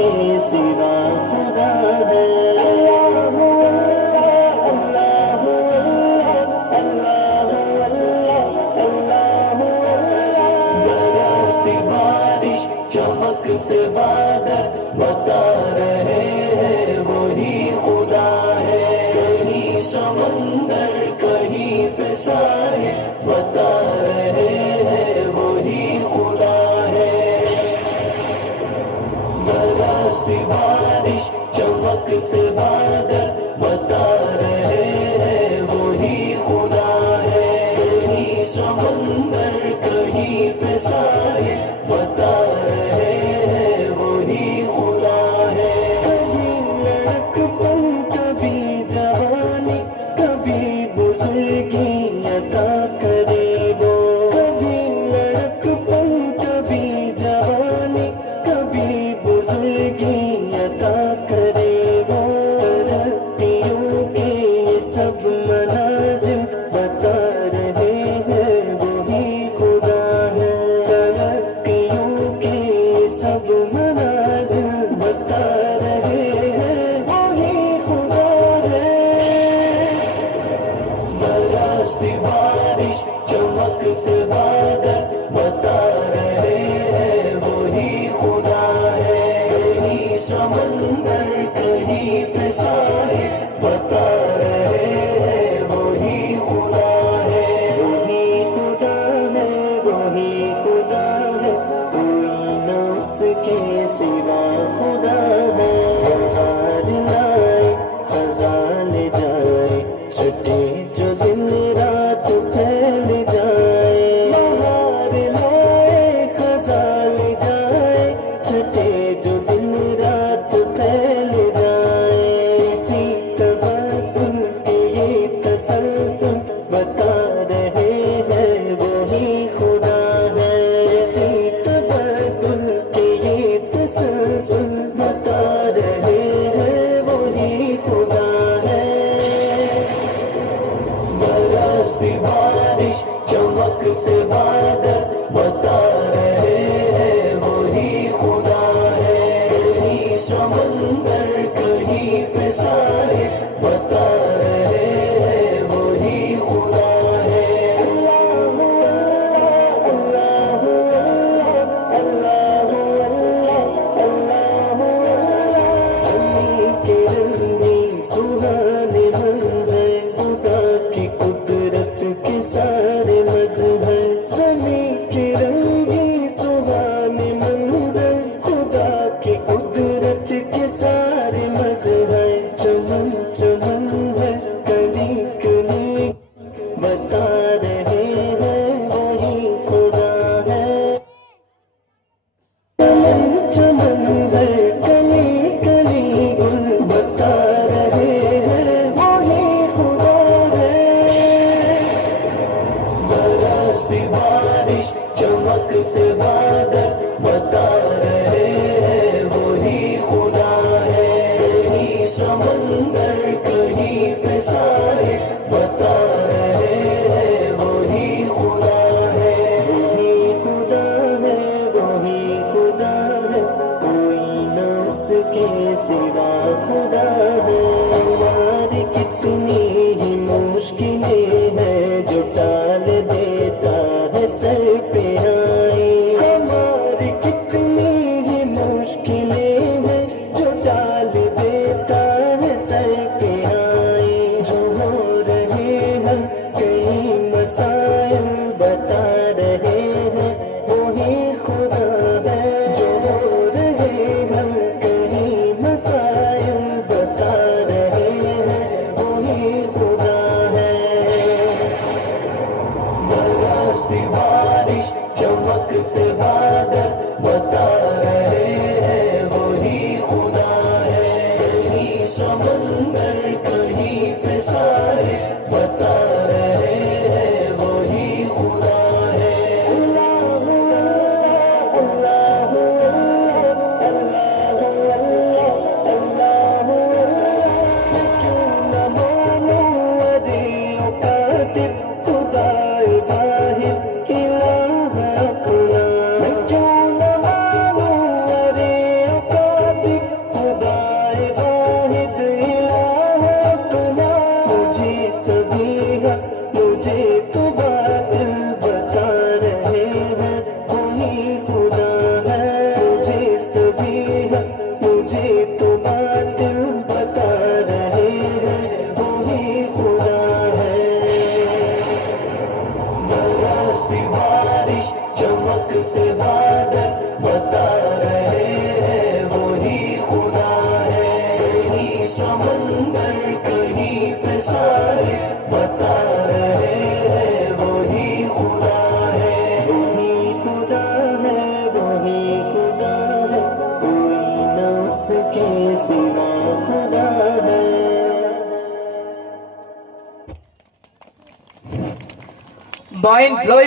के सिवा खुदा है। बरसती बारिश चमकते बादल बता रहे हैं वही खुदा है। कहीं समंदर कहीं पे साहिल बता रहे हैं वही खुदा है। बरसती बारिश चमकते बादल बता रहे हैं वही खुदा है। कहीं समंदर कहीं पे साहिल बता रहे हैं वही खुदा है। कभी लड़कपन कभी जवानी कभी बुजुर्गी अता करे वो। कभी लड़कपन कभी जवानी कभी बुजुर्गी अता करे वो। तरक्कियों के ये सब मनाजिल बता रहे हैं वही खुदा है। तरक्कियों के ये सब मनाजिल बता रहे हैं वही खुदा है। बरसती बारिश चमकते बादल बता रहे हैं वही खुदा है। कहीं समंदर कहीं पे साहिल बता रहे हैं वही खुदा है। वही खुदा है वही खुदा है कोई न उसके सिवा खुदा है। हार लाए खजान जाए छठे जो दिन रात फैल जाए। बहार लाए खजान जाए छठे जो दिन रात फैल जाए। इसी तबादुल के ये तसलसल बता रहे हैं वही खुदा है। इसी तबादुल के ये तसलसल बता रहे हैं वही खुदा है। बरसती बारिश चमकते बादल बता रहे हैं वही खुदा है। कहीं समंदर कहीं पे साहिल बता रहे हैं वही खुदा है। अल्लाह अल्लाह अल्लाह अल्लाह अल्लाह अल्लाह के रंगी सुहाने मंज़र खुदा की कुदरत के सारे मज़हर। सनी के रंगी सुहाने मंज़र खुदा की कुदरत के सारे मज़हर। चमन चमन है कली कली बता रहे हैं वही खुदा है। चमन चमन है कली कली गुल बता रहे हैं वही खुदा है। बरसती बारिश चमकते बादल बता रहे हैं वही खुदा है। कहीं समंदर कहीं पे साहिल बता रहे हैं वही खुदा है। वही खुदा है वही खुदा है कोई न उसके सिवा खुदा है। हमारी कितनी ही मुश्किलें हैं जो टाल देता है सर पे आई। हमारी कितनी ही मुश्किलें हैं जो टाल देता है सर पे आई। जो हो रहे हैं कई मसाइल बता रहे हैं वही खुदा है। जो हो रहे हैं कई मसाइल बता रहे जिसके सिवा खुदा है। Mind blowing.